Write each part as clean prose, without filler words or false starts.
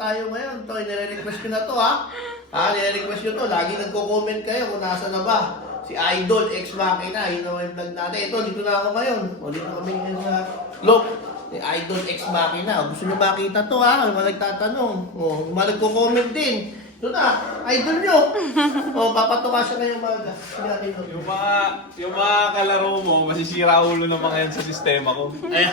tayo ngayon. Ito, nire-request ko na to ha. Nire-request ko to. Lagi nagko-comment kayo kung nasa na ba. Si Idol, Ex Machina, yun naman yung vlog natin. Ito, dito na ako ngayon. O, dito kami ngayon sa look. Ni Idol, Ex Machina. Gusto nyo makita to ha? Mga nagtatanong. O, mga nagko-comment din. Ito na, idol nyo. O, papatuka siya ngayong maga. Yung mga kalaro mo, masisira ulo ng mga yan sa sistema ko. Ayan,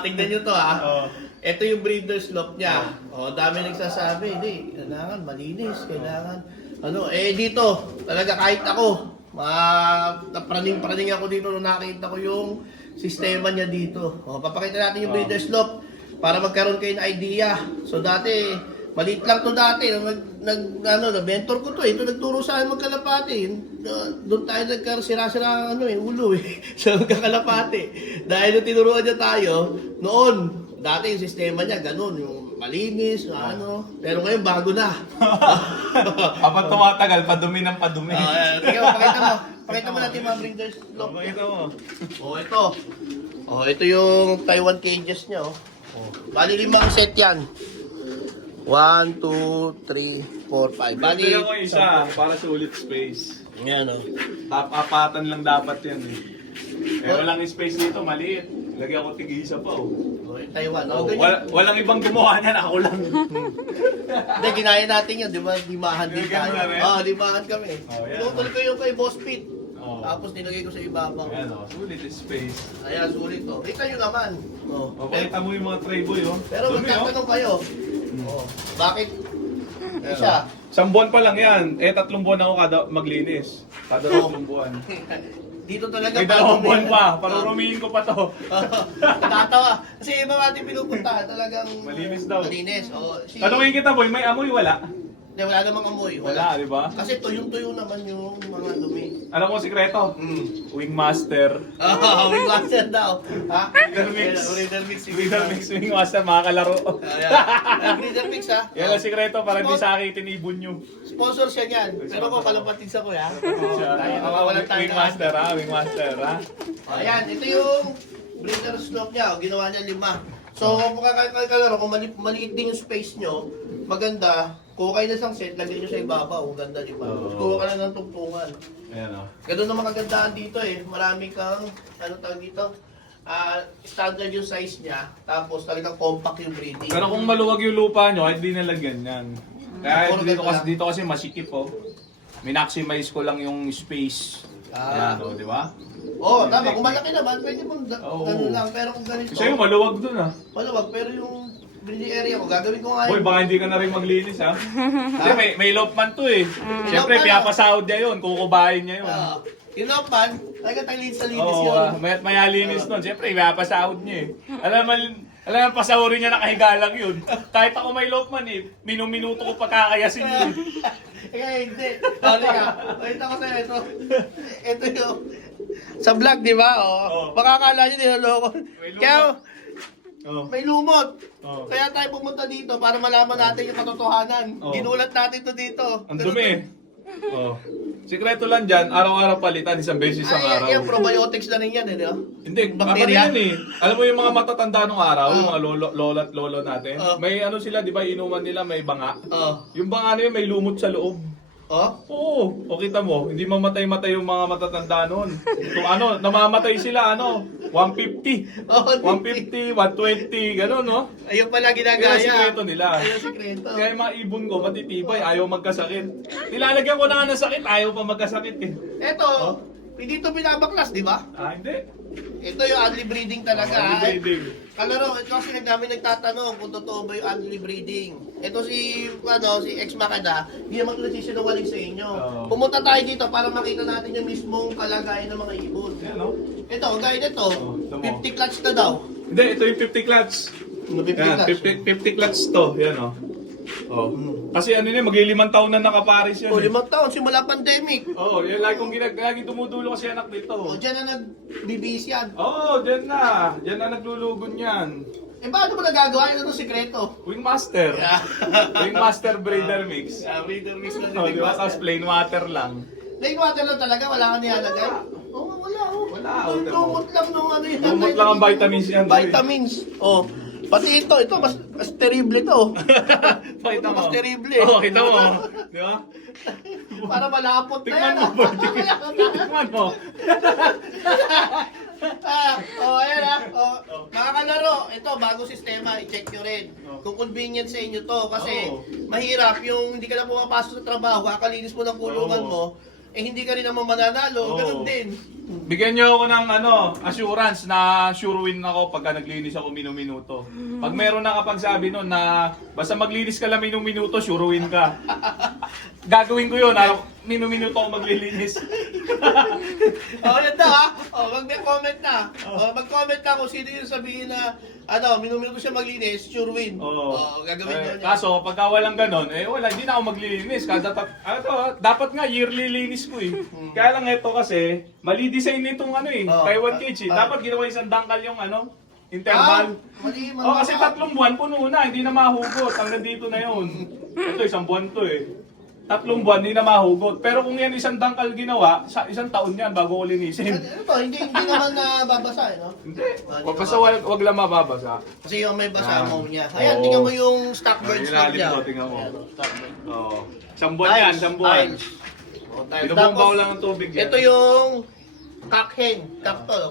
tignan nyo to ha. Oh. Ito yung breeder's lock niya. O, dami nagsasabi, hindi, kailangan malinis, kailangan, dito, talaga kahit ako, napraning ako dito nung nakita ko yung sistema niya dito. O, papakita natin yung breeder's lock para magkaroon kayo ng idea. So, dati, maliit lang to dati, na-mentor ko to ito nagturo sa akin magkalapati. Doon tayo nagkasira-sira ulo sa magkakalapati. Dahil nung tinuruan niya tayo, noon, dati yung sistema niya, ganun, yung malinis, pero ngayon bago na. Habang tumatagal, padumi ng padumi. Tingnan mo, pakita mo natin mga breeders lock. Pakita mo. Ito yung Taiwan cages niya. Bali 5 set yan. 1, 2, 3, 4, 5. Bali, Bili ko isa para sa ulit space. yan Apatan lang dapat yan eh. Walang space dito, maliit. Lagyan ko tig-isa pa Taiwan. Walang ibang gumawa niyan, ako lang. Hindi, ginaya natin yun. Di ba, limahan din Ganun tayo. na rin? Limahan kami. Yan. Pinutol ko yung kay Boss Pete. Oh. Tapos nilagay ko sa ibabaw. Ayan sulit space. Ayan, sulit to. Kita nyo naman. Pakita mo yung mga tray boy Pero Dumi, magtatanong kayo. Bakit isa? Isang buwan pa lang yan. 3 buwan ako kada maglinis. Kada 2 buwan. Dito talaga. May 2 buwan pa. Parurumihin ko pa to. Natatawa. Kasi iba natin pinupuntahan talagang Malinis daw. Malinis. Tanungin kita boy, may amoy wala? Hindi, wala namang amoy. Wala, di ba? Kasi tuyong-tuyo naman yung mga dumi. Alam mo sikreto? Wingmaster. Wingmaster daw. Ha? Breeder mix. Breeder mix Wingmaster, mga kalaro. Breeder mix ha? Yan ang sikreto para hindi sa akin tinibon nyo. Sponsor siya niyan. Pero ko kalapatid sa kuya. Wingmaster ha, Wingmaster ha. Ayan, ito yung breeder's lock niya. Ginawa niya 5. So, kung kalaro, kung maliit din yung space nyo, maganda. Kung kayo na isang set, lagyan nyo sa ibabaw. Ganda, di ba? Kuha ka lang ng tungtungan. Ayan o. Ganun na makagandaan dito eh. Marami kang, tawag dito? Standard yung size niya. Tapos talagang compact yung breeding. Pero kung maluwag yung lupa nyo, kahit di nalagyan yan. Kaya dito kasi masikip oh. Minaximize ko lang yung space. Ayan o, di ba? Tama. Kung malaki naman, pwede mong ganun lang. Pero kung ganito, Kasi yung maluwag dun ah. maluwag. Pero yung breeding area ko, gagawin ko nga Boy, baka hindi ka na rin maglinis ha. Kasi may lopman to eh. Siyempre, pinapasahod niya yun, kukubahin niya yun. Yung naman, talaga tayo linis sa linis Oo, yun. may linis nun. Siyempre, pinapasahod niya eh. Alam mo, pasahurin niya nakahiga lang yun. Kahit ako may lopman eh, minuto ko pagkakayasin yun. Kaya hindi. Halika. Pakita ko sa'yo ito. Ito yung sa vlog, di ba? Baka akala nyo niloloko. Kaya may lumot. Kaya tayo pumunta dito para malaman natin yung katotohanan. Ginulat natin to dito. Ang dumi. Sikreto lang dyan, araw-araw palitan, isang beses isang araw. Yung probiotics na rin yan, di ba? Hindi, Bacteria? yan eh. Alam mo yung mga matatanda nung araw, yung mga lolo at lolo natin, may sila, di ba, inuman nila, may banga. Yung banga na yun, may lumot sa loob. Oo, o kita mo, hindi mamatay-matay yung mga matatanda noon. Kung namamatay sila, 150. 150, 120, gano'n, no? Ayun pala Kaya ginagaya. sikreto nila. Ayun sikreto. Kaya yung mga ibon ko, matitibay, ayaw magkasakit. Nilalagyan ko na ng sakit, ayaw pa magkasakit eh. Eto, hindi ito binabaklas, di ba? Hindi. Ito yung ugly breeding talaga. Early breeding. Kalaro, ito kasi nagtatanong kung totoo ba yung ugly breeding. Ito si Ex Machina, hindi naman ito nagsisinungaling sa inyo. Pumunta tayo dito para makita natin yung mismong kalagayan ng mga ibon. Yan, no? Ito, gaya nito, tama. 50 clutch na daw. Hindi, ito yung 50 clutch. 50 Yan, clutch. 50 clutch to. Yan, Kasi maglilimang taon na nakaparis yan. 5 taon, simula pandemic. Yan lagi tumutulo kasi anak nito. Diyan na nagbibis yan. Diyan na. Diyan na naglulugon yan. Paano mo nagagawa? Ano itong sikreto? Wingmaster. Wingmaster breeder mix. Breeder mix na Di ba? Tapos plain water lang. Plain water lang talaga, wala ka nilalagay? Wala. Wala. Lumot lang nung yun. Lumot lang ang vitamins yan. Vitamins. Pati ito mas terrible to. Pakita mo. Mas terrible. Oo, kita mo. Di ba? Para malapot na Tingnan yan. mo, boy. Tingnan mo. Ayan mga kalaro, ito, bagong sistema, i-check nyo rin. Kung convenient sa inyo to, kasi mahirap yung hindi ka na pumapasok sa trabaho, kakalinis mo ng kulungan mo, hindi ka rin naman mananalo, ganun din. Bigyan niyo ako ng assurance na sure win ako pagka naglinis ako minuto. Pag meron nakapagsabi nun na basta maglinis ka lang minuto, sure win ka. Gagawin ko yun, minuto ako maglilinis. Yan na mag-comment na. Mag-comment na kung sino yung sabihin na minuto siya maglinis, sure win. Gagawin nyo niya. Kaso, pagka walang ganon, wala, hindi na ako maglilinis. Dapat nga yearly linis ko eh. Kaya lang ito kasi, mali design nitong Taiwan cage eh. Dapat ginawa isang dangkal yung interval. Mali, Kasi 3 buwan puno na, hindi na mahugot. Hanggang dito na yun. Ito, 1 buwan to eh. 3 buwan, hindi na mahugot. Pero kung yan isang dangkal ginawa, 1 taon yan bago ko linisin. Hindi naman nababasa no? Hindi. Basta wag lang mababasa. Kasi yung may basa mo niya. Ayan, tingnan mo yung stock birds Ilalim niya. mo, tingnan mo. Ayan, stock birds. Oo. 1 buwan yan, 1 buwan. Binubomba ko lang ng tubig yan. Ito yung cockhen.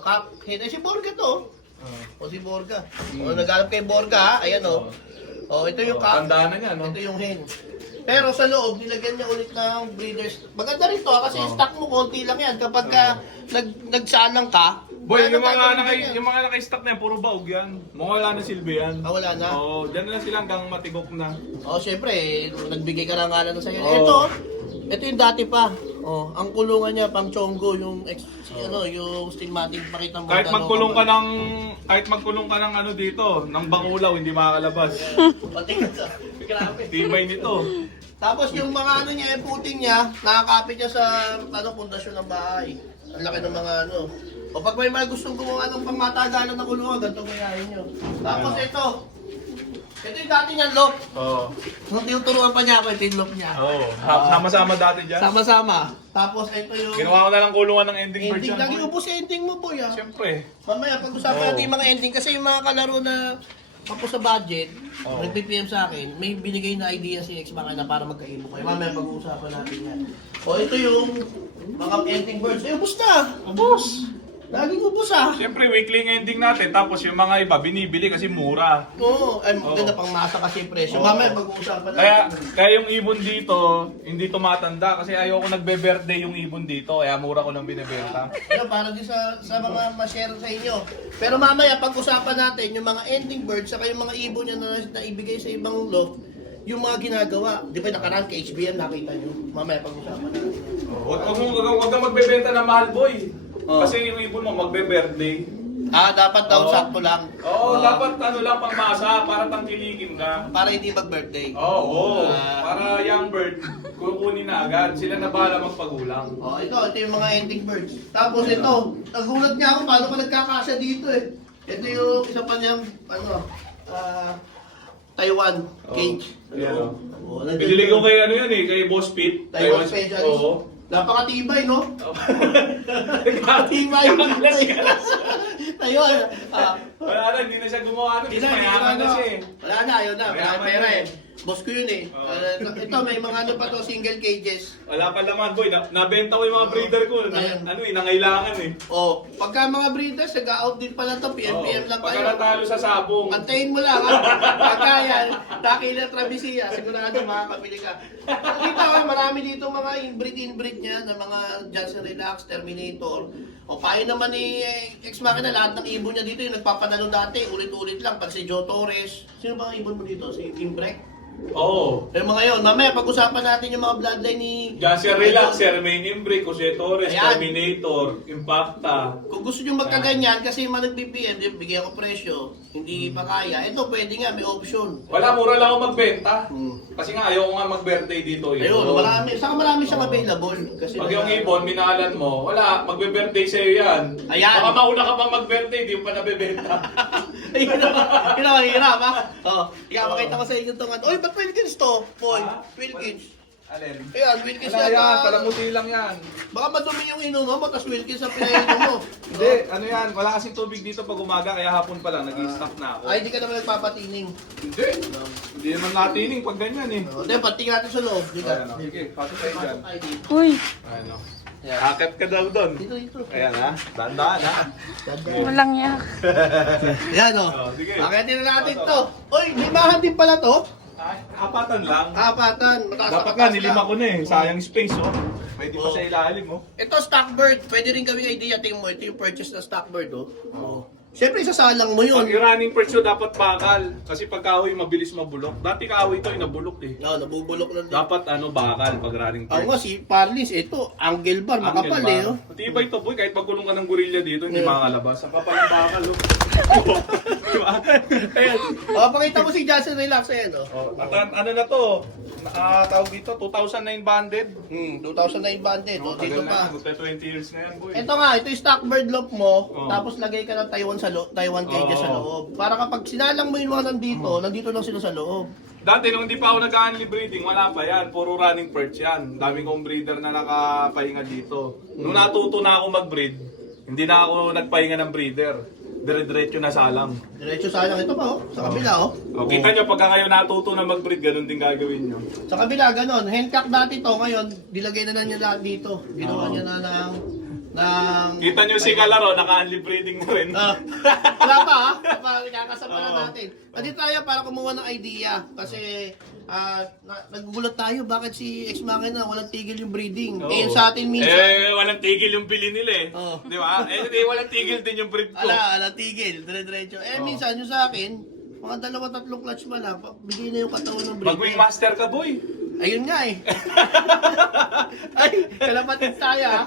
Cockhen. Si Borga to. Si Borga. Naghanap kay Borga, ayan ito yung Tandaan na yan, no? Ito yung hen. Pero sa loob, nilagyan niya ulit ng breeders. Maganda rin to kasi yung stock mo, konti lang yan. Kapag nagsalang ka, Boy, yung mga naka-stock na yan, puro baog yan. Wala na silbi yan. wala na. Dyan na sila hanggang matigok na. Siyempre, nagbigay ka ng ngalan sa iyo. Ito yung dati pa. Ang kulungan niya pang chonggo, yung yung stigmatic, pakita mo. Kahit magkulong ka ng dito, ng bangulaw, hindi makakalabas. Patingin sa, grabe. Tibay nito. Tapos yung mga niya, yung puting niya, nakakapit niya sa pundasyon ng bahay. Ang laki ng mga pag may mga gustong gumawa ng pangmatagalan ng kulungan, ganito gayahin nyo. Tapos ito yung dati niyang lock. Nung tinuturuan pa niya ako, ito yung lock niya. Sama-sama dati dyan. Sama-sama. Tapos ito yung Ginawa ko na lang kulungan ng ending bird ending. yan. Lagi ubos yung ending mo, boy. Siyempre. Mamaya, pag-usapan natin yung mga ending. Kasi yung mga kalaro na kapos sa budget, nag-PPM sa akin, may binigay na idea si X Makina para magkaibo kayo. Mamaya pag-uusapan natin yan. Ito yung mga ending birds. Ubos na! Ubos! Laging ubos Siyempre, weekly ending natin. Tapos yung mga iba, binibili kasi mura. Maganda pang masa kasi yung presyo. Mamaya pag-uusapan natin. Kaya yung ibon dito, hindi tumatanda. Kasi ayoko nagbe-birthday yung ibon dito. Kaya mura ko nang binibenta. Para din sa mga ma-share sa inyo. Pero mamaya pag-usapan natin yung mga ending birds saka yung mga ibon niya na ibigay sa ibang loft, yung mga ginagawa. Di ba nakaraan kay HBM nakita nyo? Mamaya pag-usapan natin. Huwag kang magbebenta na mahal, boy. Kasi yung ibon mo magbe-birthday. Dapat daw sakto lang. Dapat lang pangmasa para tangkilikin ka. Para hindi mag-birthday. Para young bird, kukunin na agad. Sila na bahala magpagulang. Ito yung mga ending birds. Tapos ito, nagulat niya ako paano pa nagkakasya dito eh. Ito yung isa pa niyang, Taiwan cage. Binili ko kay kay Boss Pete. Taiwan specialist. Napakatibay, no? Napakatibay. Ayun. Wala na, hindi na siya gumawa. Mayaman na siya eh. Wala na, ayun na. May pera eh. Boss ko yun eh. Ito, may mga pa to, single cages. Wala pa naman, boy. Nabenta ko yung mga breeder ko. Nangailangan eh. Pagka mga breeders, nag-out din pala to. PNPM lang Pagka kayo. natalo sa sabong. Antayin mo lang, ha? Pagka yan, Dakila Travisia, sigurado makakabili ka. Dito, marami dito mga inbreed niya, na mga Johnson Relax, Terminator. Payo naman ni X Makina, lahat ng ibon niya dito, yung nagpapanalo dati, ulit-ulit lang. Pag si Joe Torres, sino ba ang ibon mo dito? Si Imbrek? Yung mga yun, mamaya pag-usapan natin yung mga bloodline ni Johnson Relax, Jermaine Imbrick, Jose Torres, Ayan. Terminator, Impacta. Kung gusto nyo magkaganyan, kasi yung mga nag-BPM, bigyan ko presyo, hindi pa kaya. Ito, pwede nga, may option. Wala, mura lang ako magbenta. Kasi nga, ayoko nga mag-birthday dito. Ayun, marami siyang available. Kasi Pag yung ibon, minahalan mo, wala, magbe-birthday sa'yo yan. Ayan. Baka mauna ka pang mag-birthday, di mo pa nabebenta. Yun ang mahirap, ha? Ikaw, makita ko sa inyo itong Oy, ba't Wilkins to? Boy, Wilkins. Alin? Ayan, Wilkins Ano yan? yata. Palamuti lang yan. Baka madumi yung inuman mo, tapos Wilkins ang pinainom mo. Hindi, ano yan? Wala kasing tubig dito pag umaga, kaya hapon pa lang, nag-i-stop na ako. Ay, hindi ka naman nagpapatining. Hindi. Hindi naman natining pag ganyan eh. Hindi, pating natin sa loob. Dito. Ayan, oh. Sige, pasok tayo dyan. Ay, dito. Uy, Ano? Ayan. Akit ka daw doon. Dito, dito. Ayan ha, dandaan ha. walang yak. Ayan, o. Oh, sige. Akitin na natin to. Uy, limahan din pala to. Ay, apatan lang. Apatan. Mataas na Dapat mataas nga, ka. nilima ko na eh. Sayang space oh. Pwede pa Oh. sa ilalim oh. Ito, Stockbird. Pwede rin gawing idea. Tingnan mo, ito yung purchase ng Stockbird, oh. Oh. Siyempre, isasalang mo Pag yun. running perch nyo, dapat bakal. Kasi pag kahoy, mabilis mabulok. Dati kahoy ito, inabulok eh. No, nabubulok lang din. Dapat ano, bakal pag running Ako perch. nga, si Parlins, ito, angle bar, makapal eh, oh. Pati iba ito boy, kahit pagkulong ka ng gorilla dito, hindi Yeah. makakalabas. Ang kapal ng bakal oh. Diba? Ayan. Oh, pakita mo si Johnson Relax, ayan, oh. Oh, at ano na to? Tawag dito, 2009 banded. 2009 banded, oh, dito pa. Magta 20 years na yan boy. Ito nga, ito yung Stockbird lock mo, Oh. tapos lagay ka ng Taiwan cages sa Oh. loob. Para kapag sinalang mo yung mga nandito, nandito lang sila sa loob. Dati nung hindi pa ako nag-annually breeding, wala pa yan. Puro running perch yan. Dami kong breeder na nakapahinga dito. Nung natuto na ako mag-breed, hindi na ako nagpahinga ng breeder. Dire-diretso na salang. Diretso sayang ito pa, oh. Sa kabila, oh. O, kita nyo, pagka ngayon natuto na mag-breed, ganun din gagawin nyo. Sa kabila, ganon. Handcock dati to, ngayon, dilagay na niya lahat dito. Ginawa niya na ng... Kita nyo si Kalaro, naka-annually breeding na rin. Wala pa, ha? Kakasama na Oo. natin. Nandito tayo para kumuha ng idea. Kasi, nagugulat tayo, bakit si Ex Machina walang tigil yung breeding. Oo. Eh, sa atin minsan, walang tigil yung bili nila eh. Oo. Di ba? Walang tigil din yung breed ko. ala tigil, dire-diretso. Minsan, yung sa akin, mga 2-3 clutch pa na, bigay na yung katawan ng breeding. Mag-wing master ka, boy. Ayun nga eh. Ay, kalapatid tayo ha.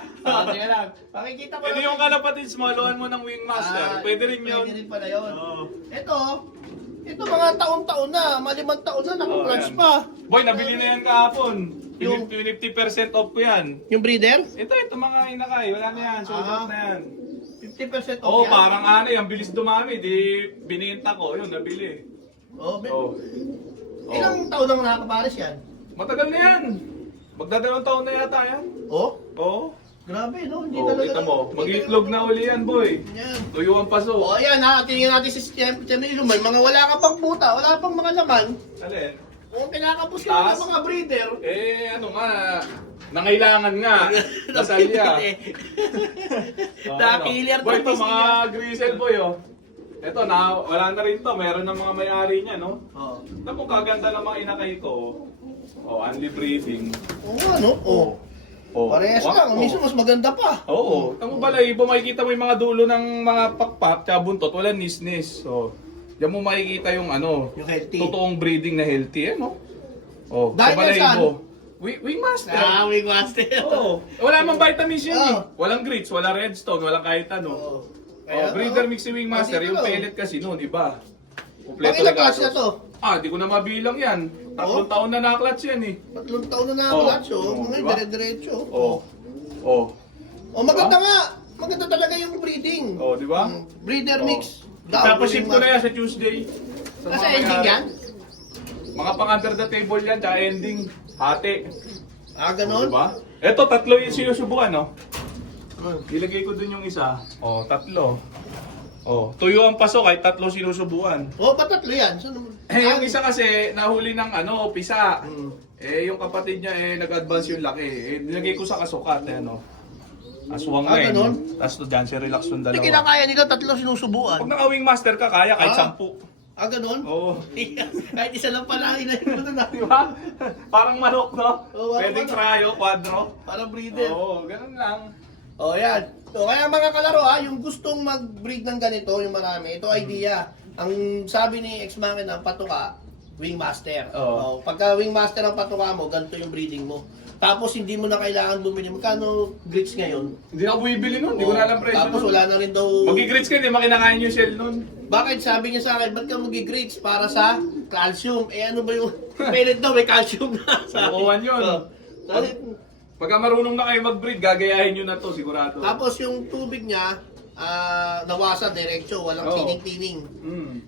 Sige lang. Makikita ko Hindi yung kalapatid, smaluhan mo ng wing master. Pwede rin yun. Pwede rin pala yun. Oo. Ito mga taon-taon na, malimang taon na, naka-clutch ayan. pa. Boy, nabili na yan kahapon. Yung- 50% off ko yan. Yung breeder? Ito mga inakay. Wala na yan. Sold out na yan. 50% off Oo, yan. parang ano, ang bilis dumami. Di bininta ko. Yun, nabili. Oh, Oo. Ilang taon nang nakakapares yan? Matagal na yan. Magdadalawang taon na yata yan. Oh, Oo. grabe no? Hindi Oo, talaga. kita mo. Mag-iitlog na uli yan, boy. Yan. Tuyo ang paso. Oh, ayan ha. Tingnan natin si Siyempre Iluman. Mga wala ka pang puta, wala pang mga laman. Alin? Kung kinakapos ka Taas. ng mga breeder. Ano nga, nangailangan nga. Nasalya. Nakilir Boy, ito mga grisel boy, oh. Ito na, wala na rin to. Meron ng mga may-ari niya, no? Oh. Tapos kaganda ng mga inakay ko. Oh, only breeding. Oo, ano? Oh. Oh, Parehas wow, lang. oh. Minsan mas maganda pa. Oo. Tamo balay, makikita mo yung mga dulo ng mga pakpak tsaka buntot, wala nisnis. So, diyan mo makikita yung ano, Yung healthy. totoong breeding na healthy, ano? Oh, Dahil sa balay yan saan? mo. Wing master. Wing master. Oo. Wala mang vitamins yun eh. Oo. Walang grits, wala redstone, walang kahit ano. Oo. Oh, breeder mix si Wing Master, Dito yung lang. pellet kasi noon, iba. Pang Kompleto ilang clutch na gatos. to? Di ko na mabilang yan. 3 taon na na-clutch yan eh. 3 taon na Oh. na-clutch, oh. Oh, Mga diba? dire-diretso. Oh. Oh. Oh, maganda nga. Maganda talaga yung breeding. Oh, di ba? Breeder Oh. mix. Tapos-ship ko na yan sa Tuesday. Sa Kasi mga ending may-ari. yan? Mga pang under the table yan, tsaka ending. Hati. Ganon? Diba? Ito, 3 yung sinusubukan, no? Ilagay ko dun yung isa. Oh, 3. Oh, tuyo ang paso kahit 3 sinusubukan. Oh, ba't tatlo yan? Saan naman? Yung isa kasi nahuli ng pisa. Hmm. Yung kapatid niya nag-advance yung laki. Nilagay ko sa kasukat, ano. Aswang Ah, na ganon? Tapos to dyan, si relax yung Hindi dalawa. kinakaya nila 3 sinusubuan. Pag naka-wing master ka, kaya kahit 10. Ganon? Oo. Kahit isa lang pala inahin mo na Di ba? Parang manok, no? Oo, parang Pwedeng manok. cryo, quadro. Parang breeder. Oo, ganun lang. Oh, yan. So, kaya mga kalaro yung gustong mag-breed ng ganito, yung marami, ito idea. Ang sabi ni Ex Machina, patuka, wing master. Oo. Pagka wing master ang patuka mo, ganito yung breeding mo. Tapos hindi mo na kailangan bumili. Magkano grits ngayon? Hindi na ako bumibili nun, hindi ko na alam presyo Tapos nun. wala na rin daw. Mag-grits ka, hindi makinakain yung shell nun. Bakit sabi niya sa akin, ba't ka mag-grits para sa calcium? Ano ba yung pellet daw, may calcium na. Subukan yun. Sabi, Pagka marunong na kayo mag-breed, gagayahin nyo na to, sigurado. tapos yung tubig niya, nawasa, diretso, walang Oo. tining-tining.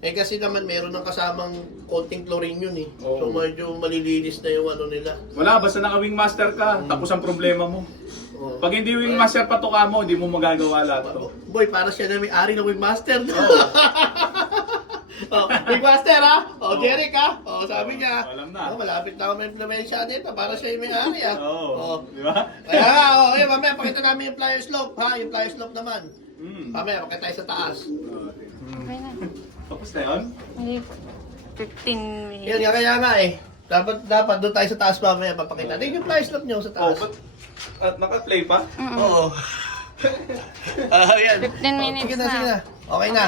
Eh kasi naman meron ng kasamang konting chlorine yun eh. So Oo. medyo malilinis na yung ano nila. Wala, basta naka-wing master ka, tapos ang problema mo. Oo. Pag hindi wing master patuka mo, hindi mo magagawa lahat to. Boy, para siya na may-ari ng Wingmaster. Oh, Wingmaster ha? Oh, Jeric ha? Oh, sabi niya. Alam na. Oh, malapit na ako ma-implement siya dito para siya yung may-ari ha. Oo. Oh. Di ba? Kaya nga, oh, okay, mamaya pakita namin yung flyer slope ha, yung flyer slope naman. Mamaya pakita tayo sa taas. Okay na. Tapos na yun? Hindi. 15 minutes. Yun nga, kaya nga eh. Dapat doon tayo sa taas mamaya papakita. Tingnan yung flyer slope nyo sa Oh, taas. but naka-play pa? Oo. Yan. 15 minutes Sige na. Sige na. Okay na.